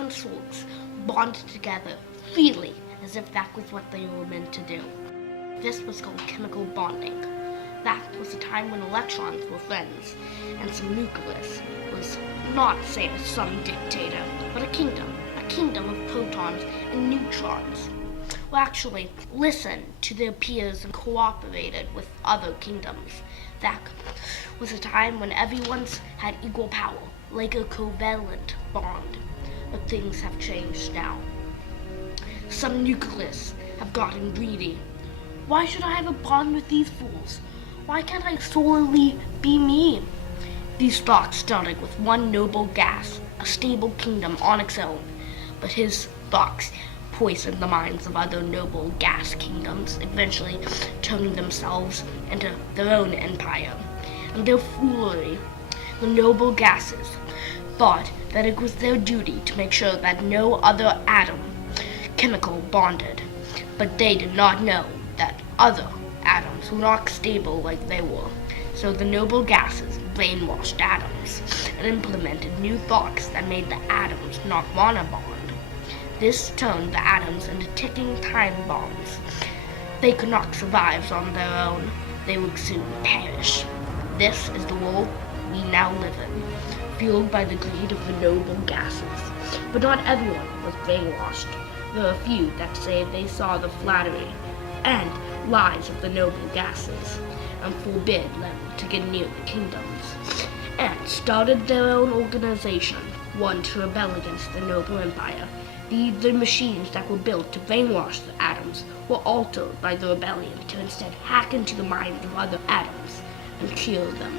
different souls bonded together freely as if that was what they were meant to do. This was called chemical bonding. That was a time when electrons were friends, and some nucleus was not, say, some dictator, but a kingdom of protons and neutrons, who actually listened to their peers and cooperated with other kingdoms. That was a time when everyone's had equal power, like a covalent bond. But things have changed now. Some nucleus have gotten greedy. Why should I have a bond with these fools? Why can't I solely be me? These thoughts started with one noble gas, a stable kingdom on its own. But his thoughts poisoned the minds of other noble gas kingdoms, eventually turning themselves into their own empire. And their foolery, the noble gases thought that it was their duty to make sure that no other atom chemical bonded. But they did not know that other atoms were not stable like they were. So the noble gases brainwashed atoms and implemented new thoughts that made the atoms not want to bond. This turned the atoms into ticking time bombs. They could not survive on their own. They would soon perish. This is the world we now live in, fueled by the greed of the noble gases. But not everyone was brainwashed. There are a few that say they saw the flattery and lies of the noble gases and forbid them to get near the kingdoms, and started their own organization, one to rebel against the noble empire. The machines that were built to brainwash the atoms were altered by the rebellion to instead hack into the minds of other atoms and cure them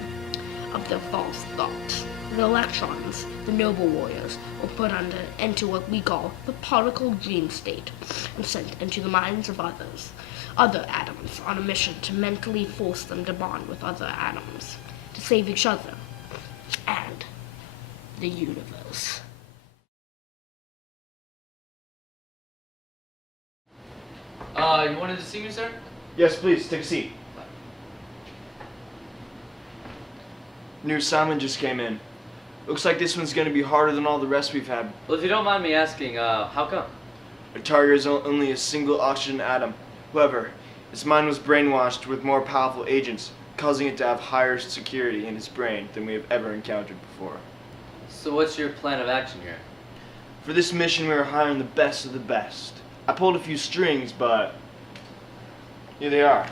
of their false thoughts. The electrons, the noble warriors, were put into what we call the particle dream state and sent into the minds of other atoms, on a mission to mentally force them to bond with other atoms, to save each other and the universe. You wanted to see me, sir? Yes, please, take a seat. New assignment just came in. Looks like this one's gonna be harder than all the rest we've had. Well, if you don't mind me asking, how come? Our target is only a single oxygen atom. However, its mind was brainwashed with more powerful agents, causing it to have higher security in its brain than we have ever encountered before. So what's your plan of action here? For this mission, we are hiring the best of the best. I pulled a few strings, but here they are.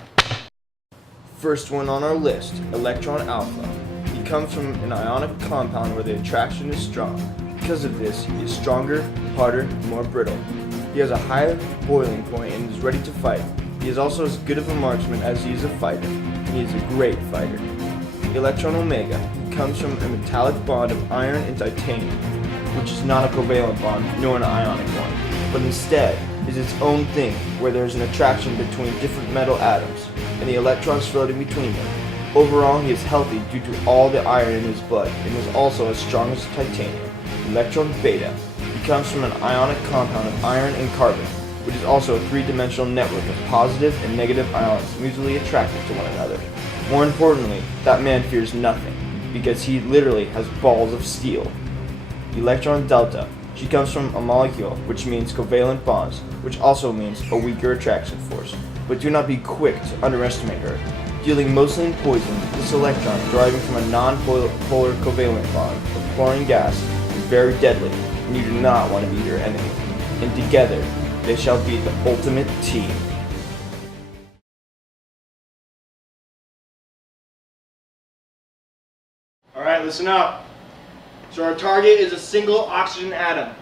First one on our list, electron alpha. He comes from an ionic compound where the attraction is strong. Because of this, he is stronger, harder, and more brittle. He has a higher boiling point and is ready to fight. He is also as good of a marksman as he is a fighter, and he is a great fighter. Electron omega. He comes from a metallic bond of iron and titanium, which is not a covalent bond nor an ionic one, but instead is its own thing where there is an attraction between different metal atoms and the electrons floating between them. Overall, he is healthy due to all the iron in his blood and is also as strong as titanium. Electron beta. He comes from an ionic compound of iron and carbon, which is also a three-dimensional network of positive and negative ions mutually attracted to one another. More importantly, that man fears nothing, because he literally has balls of steel. Electron delta. She comes from a molecule, which means covalent bonds, which also means a weaker attraction force. But do not be quick to underestimate her. Dealing mostly in poison, this electron, deriving from a non-polar covalent bond of chlorine gas, is very deadly, and you do not want to be your enemy. And together, they shall be the ultimate team. Alright, listen up. So our target is a single oxygen atom.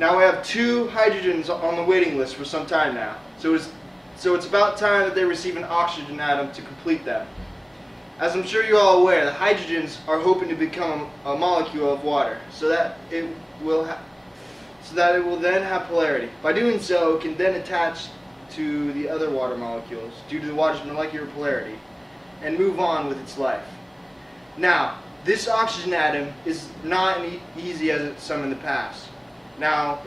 Now we have 2 hydrogens on the waiting list for some time now. So it's about time that they receive an oxygen atom to complete them. As I'm sure you're all aware, the hydrogens are hoping to become a molecule of water, so that it will then have polarity. By doing so, it can then attach to the other water molecules due to the water's molecular polarity and move on with its life. Now, this oxygen atom is not as easy as some in the past. Now,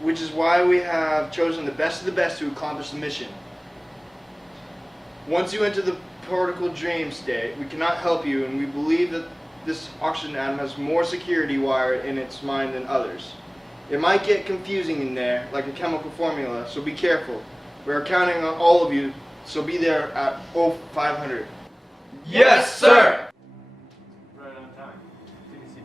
which is why we have chosen the best of the best to accomplish the mission. Once you enter the particle dream state, we cannot help you, and we believe that this oxygen atom has more security wired in its mind than others. It might get confusing in there, like a chemical formula, so be careful. We're counting on all of you, so be there at 0500. Yes, sir! Right on time. Take a seat.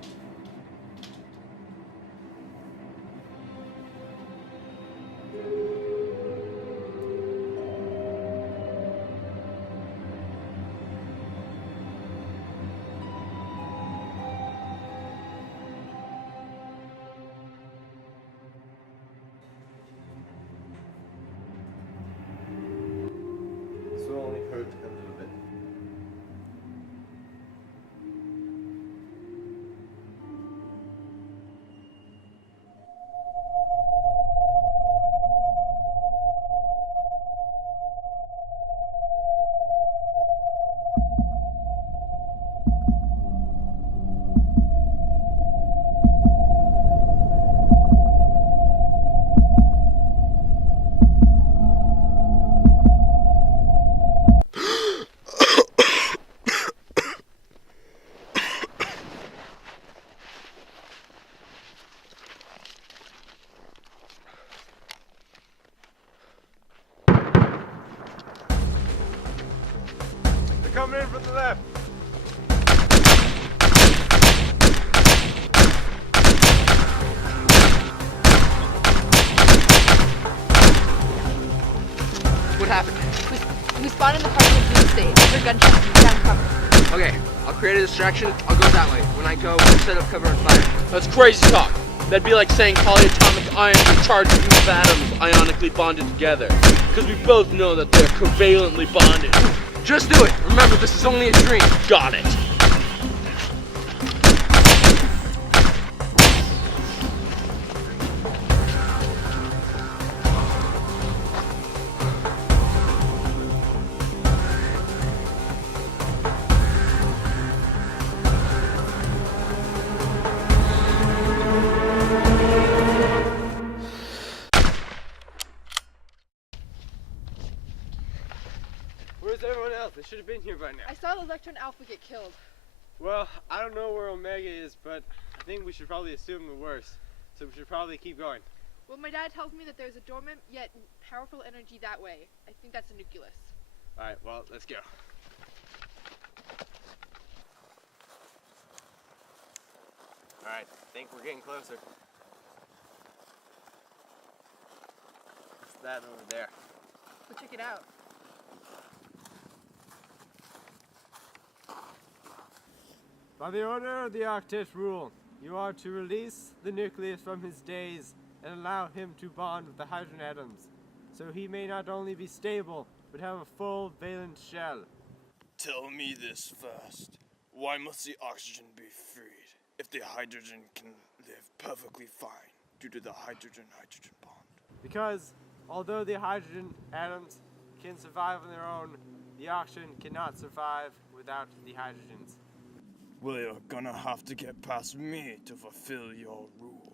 This will only hurt a little bit. Coming in from the left. What happened? We spawned in the heart of the blue state. I heard gunshots from down cover. Okay, I'll create a distraction. I'll go that way. When I go, we'll set up cover and fire. That's crazy talk. That'd be like saying polyatomic ions are charged group of atoms ionically bonded together. Because we both know that they're covalently bonded. Just do it. Remember, this is only a dream. Got it. Where's everyone else? They should have been here by now. I saw the Electron Alpha get killed. Well, I don't know where Omega is, but I think we should probably assume the worst. So we should probably keep going. Well, my dad tells me that there's a dormant yet powerful energy that way. I think that's a nucleus. Alright, well, let's go. Alright, I think we're getting closer. What's that over there? Go check it out. By the order of the Octet Rule, you are to release the nucleus from his daze and allow him to bond with the hydrogen atoms, so he may not only be stable, but have a full valent shell. Tell me this first. Why must the oxygen be freed if the hydrogen can live perfectly fine due to the hydrogen-hydrogen bond? Because, although the hydrogen atoms can survive on their own, the oxygen cannot survive without the hydrogens. Well, you're gonna have to get past me to fulfill your rule.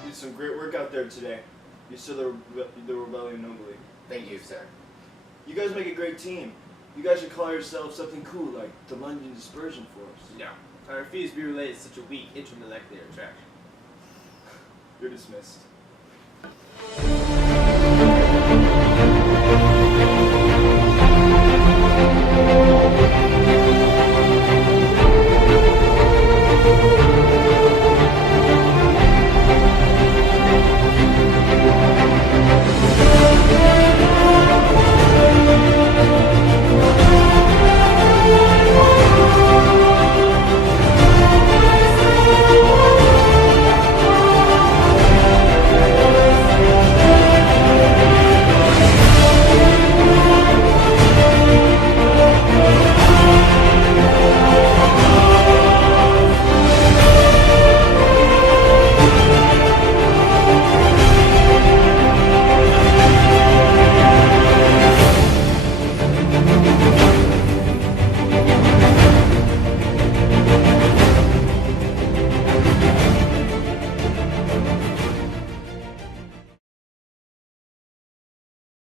You did some great work out there today. You stood the rebellion nobly. Thank you, sir. You guys make a great team. You guys should call yourselves something cool like the London Dispersion Force. No, I refuse to be related to such a weak intermolecular attraction. You're dismissed.